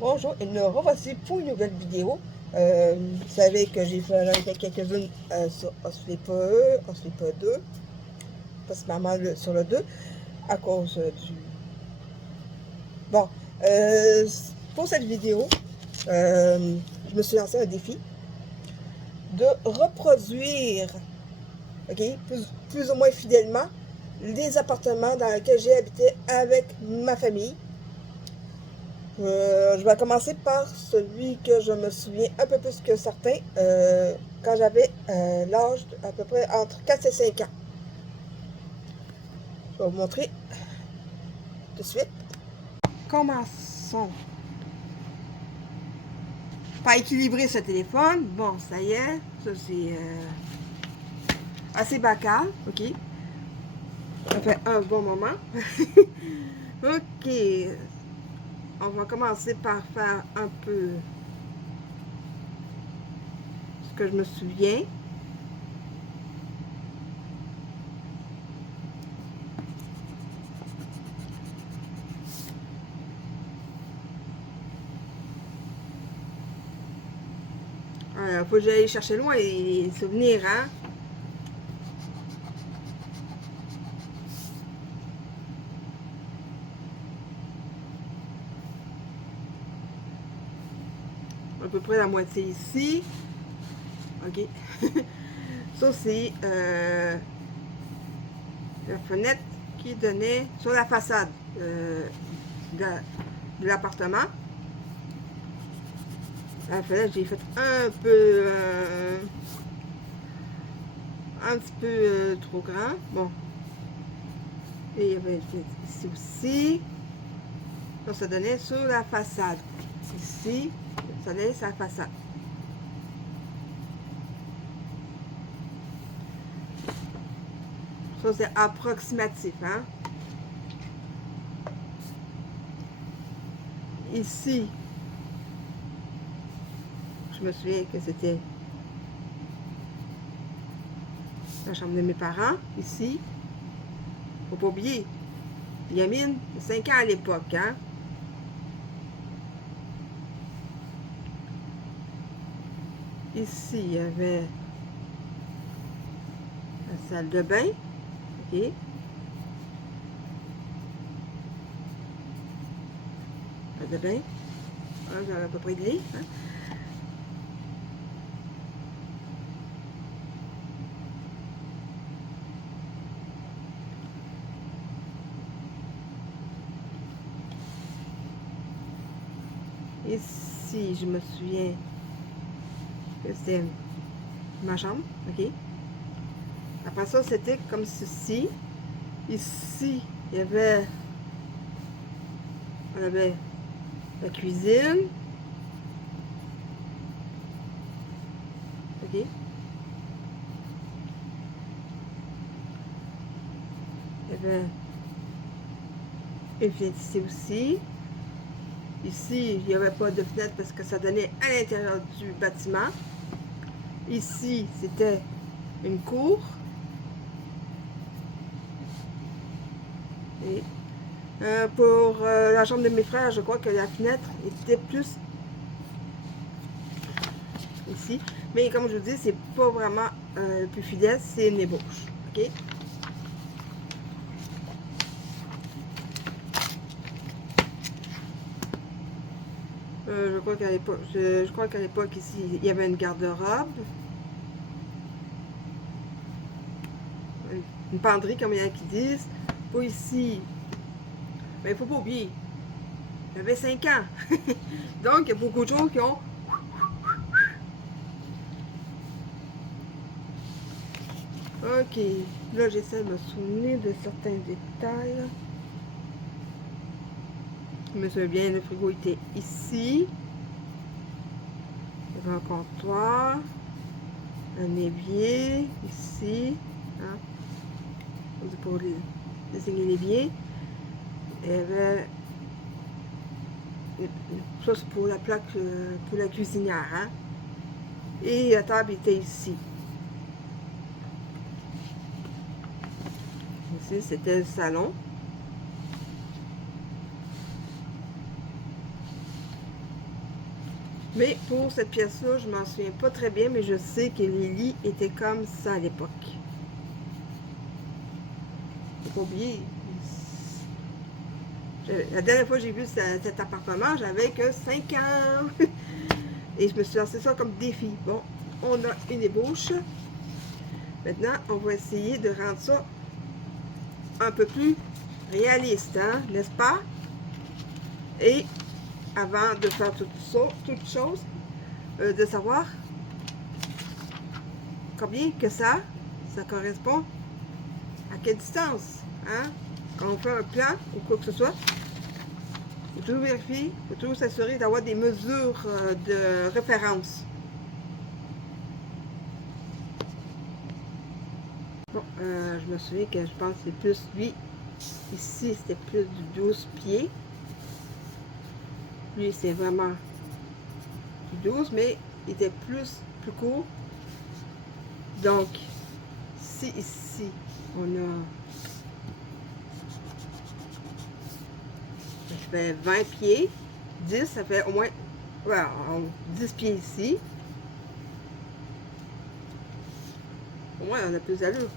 Bonjour, et nous revoici pour une nouvelle vidéo. Vous savez que j'ai fait quelques-unes sur Osflipper 2, parce que maman sur le 2, à cause du... Bon, euh, pour cette vidéo, je me suis lancé un défi de reproduire, ok, plus ou moins fidèlement, les appartements dans lesquels j'ai habité avec ma famille. Je vais commencer par celui que je me souviens un peu plus que certains, quand j'avais l'âge à peu près entre 4 et 5 ans. Je vais vous montrer tout de suite. Commençons par équilibrer ce téléphone. Bon, ça y est, ça c'est assez bacal, ok. Ça fait un bon moment. Ok, on va commencer par faire un peu ce que je me souviens. Faut que j'aille chercher loin les souvenirs, hein. À peu près la moitié ici. Ok. Ça, c'est la fenêtre qui donnait sur la façade de l'appartement. La fenêtre, j'ai fait un petit peu trop grand. Bon. Et il y avait ici aussi. Donc, ça donnait sur la façade. Ici, ça donnait sur la façade. Ça, c'est approximatif, hein. Ici, je me souviens que c'était la chambre de mes parents, ici. Faut pas oublier, Yamine, 5 ans à l'époque, hein. Ici, il y avait la salle de bain, ok. Salle de bain, j'avais à peu près de lit, hein. Ici, je me souviens que c'était ma chambre, ok. Après ça, c'était comme ceci. Ici, on avait la cuisine, ok. Il y avait une fenêtre ici aussi. Ici, il n'y avait pas de fenêtre parce que ça donnait à l'intérieur du bâtiment. Ici, c'était une cour. Et pour la chambre de mes frères, je crois que la fenêtre était plus ici. Mais comme je vous dis, c'est pas vraiment plus fidèle, c'est une ébauche. Ok? Je crois qu'à l'époque ici, il y avait une garde-robe. Une penderie, comme il y en a qui disent. Pour ici, mais il ne faut pas oublier, j'avais 5 ans. Donc, il y a beaucoup de gens qui ont... Ok, là, j'essaie de me souvenir de certains détails. Je me souviens bien, le frigo était ici. Il y avait un comptoir. Un évier, ici. Hein, pour désigner l'évier. Il y avait... Ça, c'est pour la plaque, pour la cuisinière. Hein. Et la table était ici. Ici, c'était le salon. Mais pour cette pièce-là, je m'en souviens pas très bien, mais je sais que les lits étaient comme ça à l'époque. Faut pas oublier. La dernière fois que j'ai vu cet appartement, j'avais que 5 ans. Et je me suis lancé ça comme défi. Bon, on a une ébauche. Maintenant, on va essayer de rendre ça un peu plus réaliste, hein, n'est-ce pas? Et avant de faire tout ça, toute chose, de savoir combien que ça correspond à quelle distance, hein? Quand on fait un plan ou quoi que ce soit, il faut toujours vérifier, il faut toujours s'assurer d'avoir des mesures de référence. Bon, je me souviens que je pense que c'est plus lui, ici c'était plus du 12 pieds. Lui c'est vraiment du 12, mais il était plus court. Donc, si ici on a, je fais 20 pieds, 10, ça fait au moins, voilà, 10 pieds ici. Au moins, on a plus d'allure.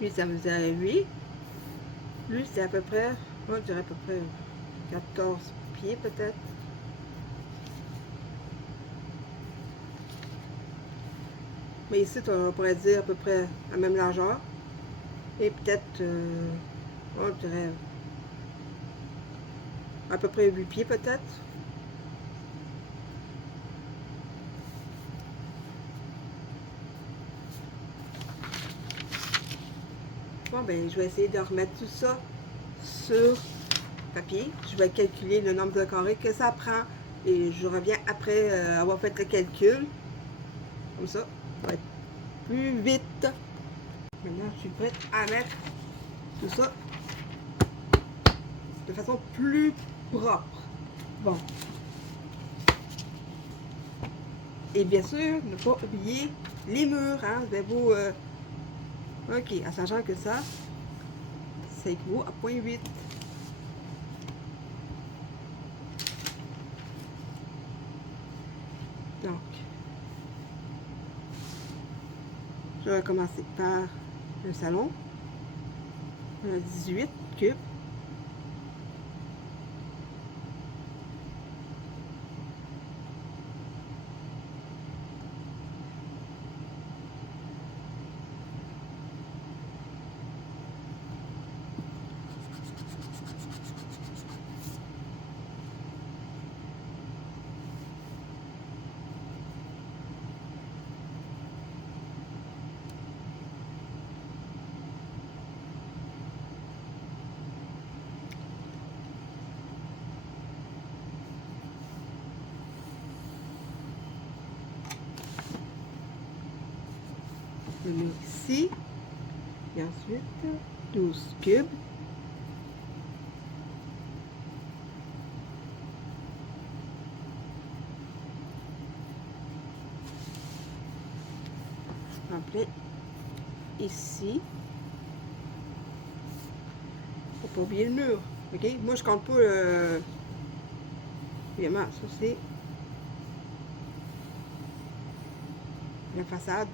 Lui, ça faisait 8. Lui, c'est à peu près, moi, je dirais à peu près 14 pieds peut-être. Mais ici, on pourrait dire à peu près la même largeur. Et peut-être, moi, je dirais à peu près 8 pieds peut-être. Bon, ben, je vais essayer de remettre tout ça sur papier. Je vais calculer le nombre de carrés que ça prend. Et je reviens après avoir fait le calcul. Comme ça va être plus vite. Maintenant, je suis prête à mettre tout ça de façon plus propre. Bon. Et bien sûr, ne pas oublier les murs. Hein. Vous avez beau, ok, en sachant que ça équivaut à 0,8. Donc, je vais commencer par le salon. On a 18 cubes. Je mets ici. Et ensuite, 12 cubes. Après, ici. Faut pas oublier le mur. Ok? Moi, je compte pas le. Évidemment, ça c'est la façade.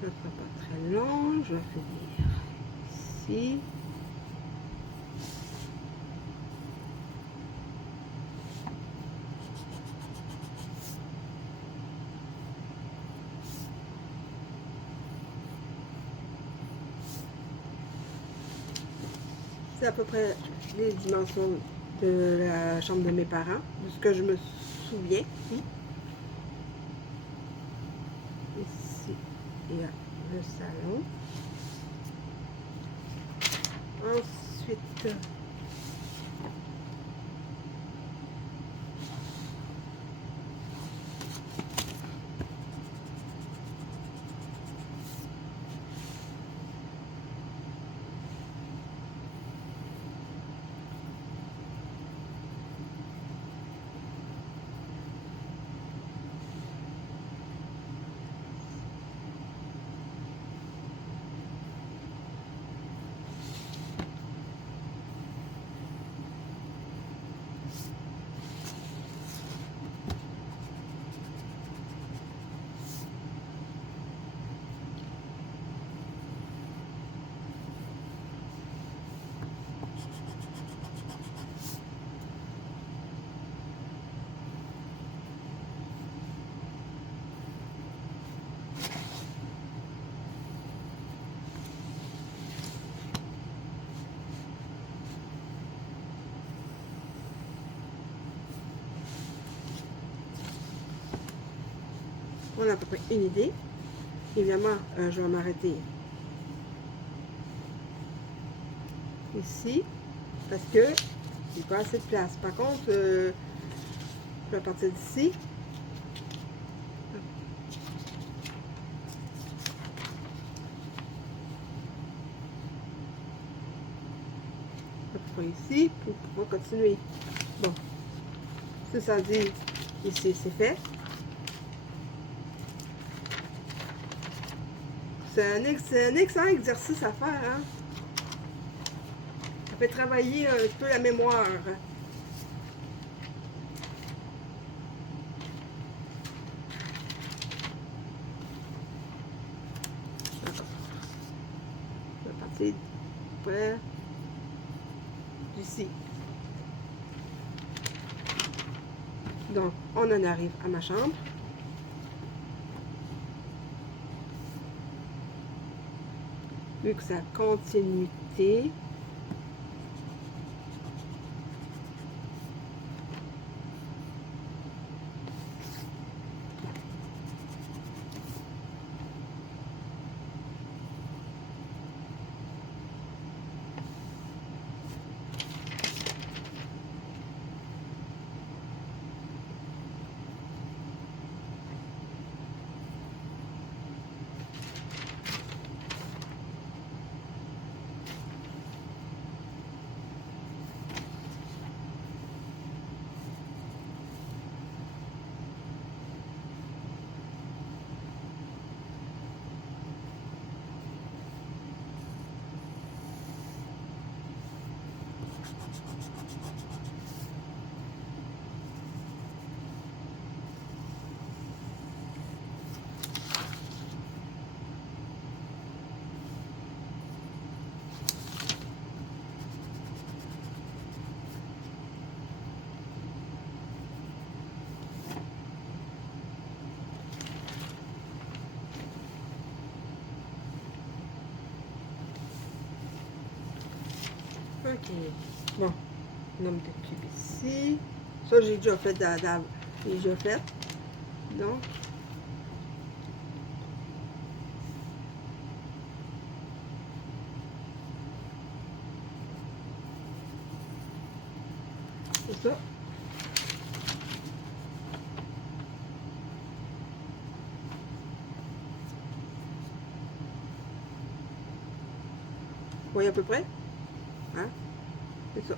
Ça ne sera pas très long. Je vais finir ici. C'est à peu près les dimensions de la chambre de mes parents, de ce que je me souviens. Ici, il y a le salon. Ensuite, on a à peu près une idée. Évidemment, je vais m'arrêter ici parce que il n'y a pas assez de place. Par contre, je vais partir d'ici. À peu près ici pour pouvoir continuer. Bon, ça dit ici, c'est fait. C'est un excellent exercice à faire. Hein? Ça fait travailler un peu la mémoire. Je vais partir près d'ici. Donc, on en arrive à ma chambre. Vu que ça a continuité. Ok. Bon, nombre de cubes ici. Ça, j'ai déjà fait j'ai déjà fait. Donc, c'est ça. Vous voyez à peu près? Hein? C'est ça.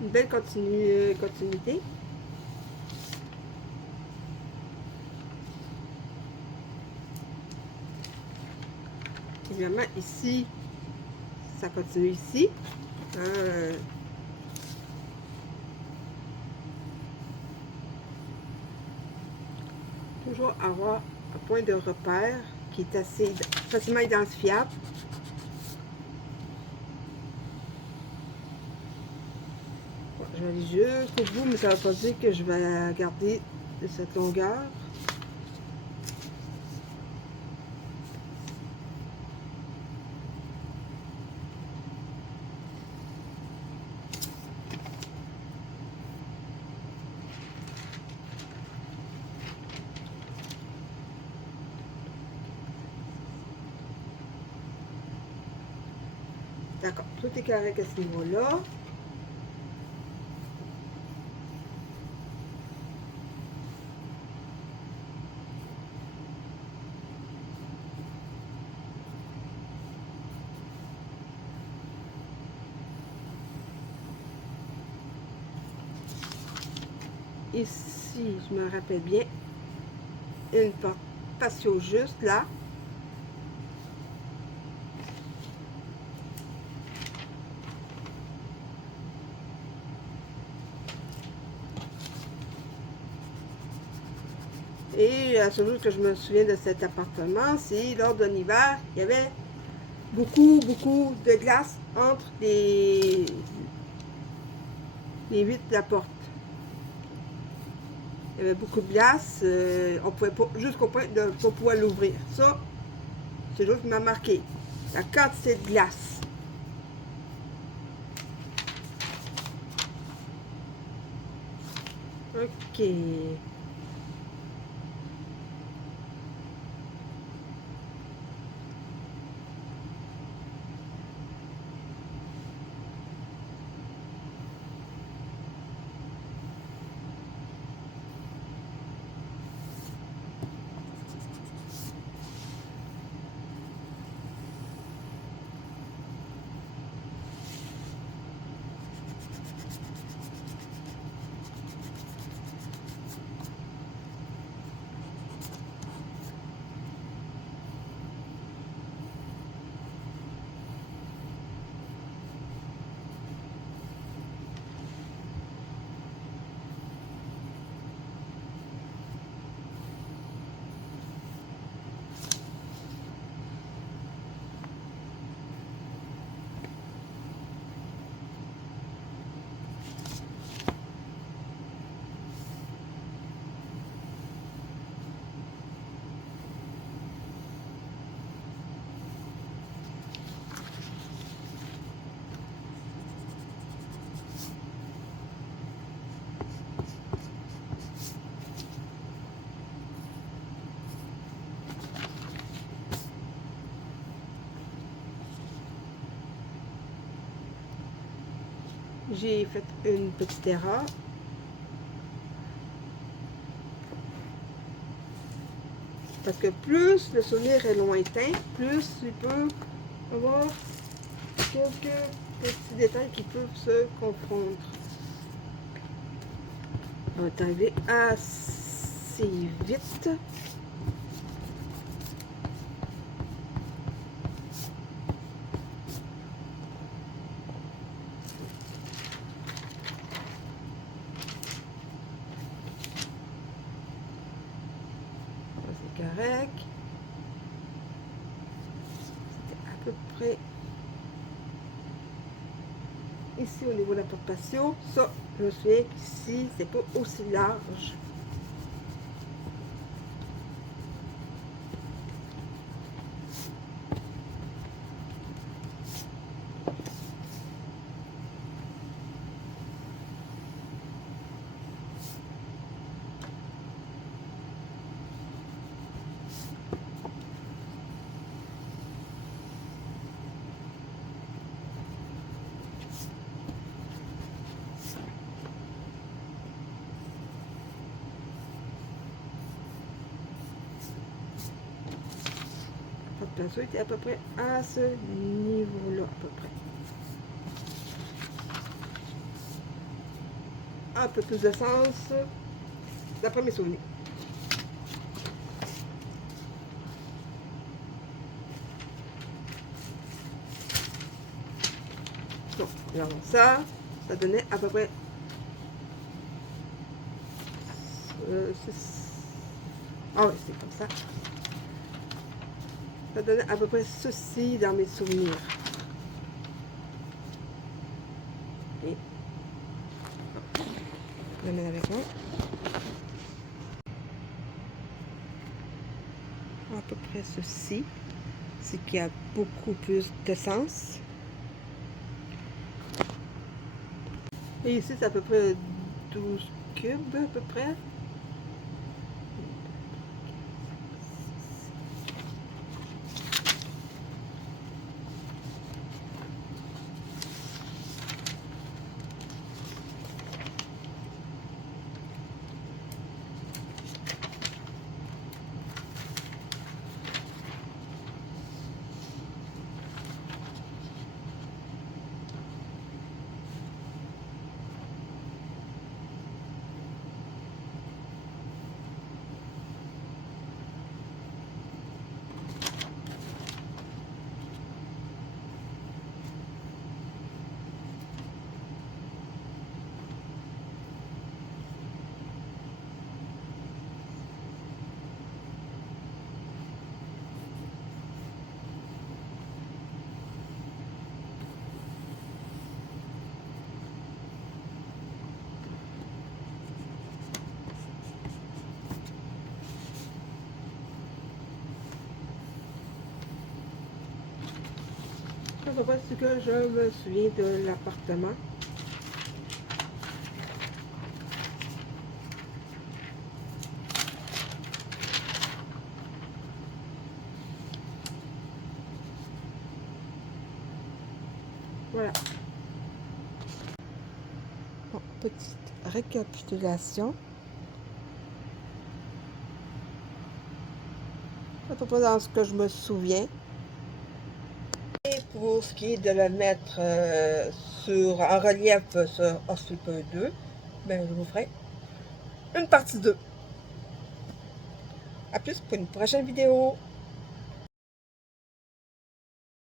Une belle continuité. Évidemment, ici, ça continue ici. Toujours avoir un point de repère qui est assez facilement identifiable. Je vais aller jusqu'au bout, mais ça ne veut pas dire que je vais garder de cette longueur. D'accord, tout est correct à ce niveau-là. Ici, je me rappelle bien, une porte patio juste là. Et la seule chose que je me souviens de cet appartement, c'est lors d'un hiver, il y avait beaucoup de glace entre les vitres de la porte. Il y avait beaucoup de glace, on pouvait pas, jusqu'au point de ne pas pouvoir l'ouvrir. Ça, c'est juste qui m'a marqué. La quantité de glace. Ok. J'ai fait une petite erreur. Parce que plus le souvenir est lointain, plus il peut avoir quelques petits détails qui peuvent se confondre. On va arriver assez vite. C'est correct. C'était à peu près ici au niveau de la porte patio. Ça, je me souviens qu'ici, c'est pas aussi large. La pinceau était à peu près à ce niveau-là, à peu près. Un peu plus de sens, d'après mes souvenirs. Donc, regardons ça. Ça donnait à peu près... ah oui, c'est comme ça. Ça donnait à peu près ceci dans mes souvenirs. Et l'amène avec moi. À peu près ceci, c'est qui a beaucoup plus de sens. Et ici, c'est à peu près 12 cubes, à peu près. Ça va ce que je me souviens de l'appartement. Voilà. Bon, petite récapitulation. À peu près dans ce que je me souviens. Et pour ce qui est de le mettre en relief sur Osflipper 2, ben, je vous ferai une partie 2. A plus pour une prochaine vidéo.